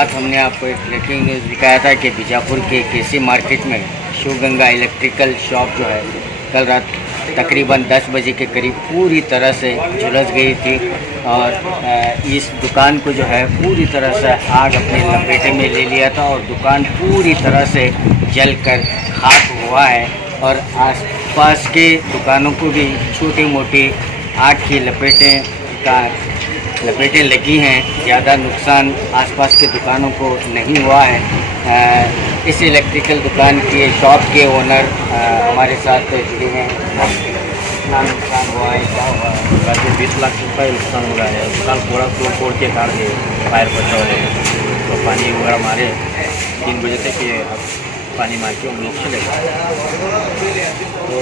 रात हमने आपको एक ब्रेकिंग न्यूज़ दिखाया था कि बीजापुर के केसी मार्केट में शिव गंगा इलेक्ट्रिकल शॉप जो है कल रात तकरीबन 10 बजे के करीब पूरी तरह से झुलस गई थी और इस दुकान को जो है पूरी तरह से आग अपने लपेटे में ले लिया था और दुकान पूरी तरह से जलकर खाक हुआ है और आसपास के दुकानों को भी छोटी मोटी आग की लपेटें लगी हैं। ज़्यादा नुकसान आसपास के दुकानों को नहीं हुआ है। इस इलेक्ट्रिकल दुकान के शॉप के ओनर हमारे साथ जुड़े हैं। कितना नुकसान हुआ है, क्या हुआ है? करीब 20 लाख रुपये नुकसान हुआ है। दुकान पूरा तोड़ के काट के फायर बचाव है तो पानी वगैरह मारे 3 बजे तक ये पानी मार के हम लोग चले गए। तो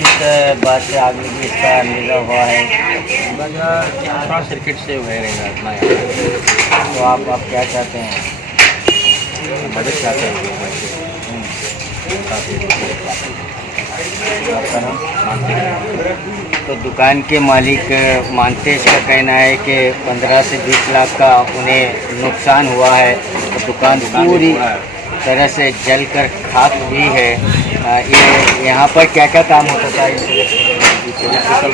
किस बात से आग लगी इसका अंदाजा हुआ है? शॉर्ट सर्किट से हुए रहेगा इतना यहाँ। तो आप क्या चाहते हैं? मदद चाहते हैं आपका नाम? मानते हैं। तो दुकान के मालिक मानते इसका कहना है कि 15 से 20 लाख का उन्हें नुकसान हुआ है। तो दुकान पूरी तरह से जलकर खाक हुई है। ये यहाँ पर क्या क्या काम होता था? इलेक्ट्रिकल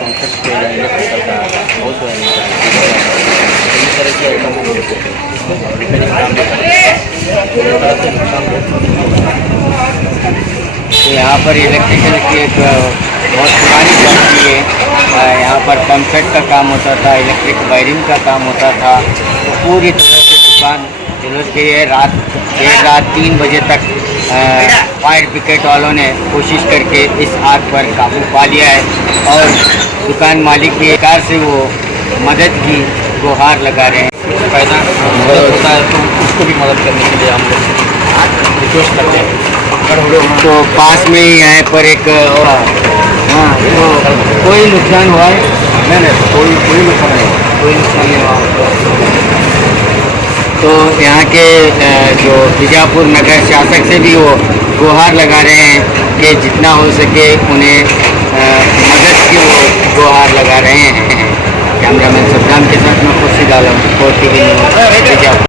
पंक्चर किया जाए इलेक्ट्रिकल का बहुत इस तरह की आइटम हम देते हैं। रिपेयरिंग काम तो यहाँ पर इलेक्ट्रिकल की एक बहुत पुरानी कंपनी है। यहाँ पर पंप सेट का काम होता था, इलेक्ट्रिक वायरिंग का काम होता था। तो पूरी तरह से दुकान जुलूस गई है। देर रात 3 बजे तक फायर ब्रिगेड वालों ने कोशिश करके इस आग पर काबू पा लिया है और दुकान मालिक की कार से वो मदद की गुहार लगा रहे हैं। पैसा मदद होता है तो उसको भी मदद करने के लिए हम लोग रिक्वेस्ट करते हैं। तो पास में ही यहाँ पर एक हाँ, तो कोई नुकसान हुआ है? नहीं कोई नुकसान नहीं हुआ। कोई नुकसान नहीं हुआ। तो यहाँ के जो बीजापुर नगर शासक से भी वो गुहार लगा रहे हैं कि जितना हो सके उन्हें मदद की वो गुहार लगा रहे हैं। कैमरामैन सद्दाम के साथ में खुर्शीद आलम, 4 TV न्यूज़ बीजापुर।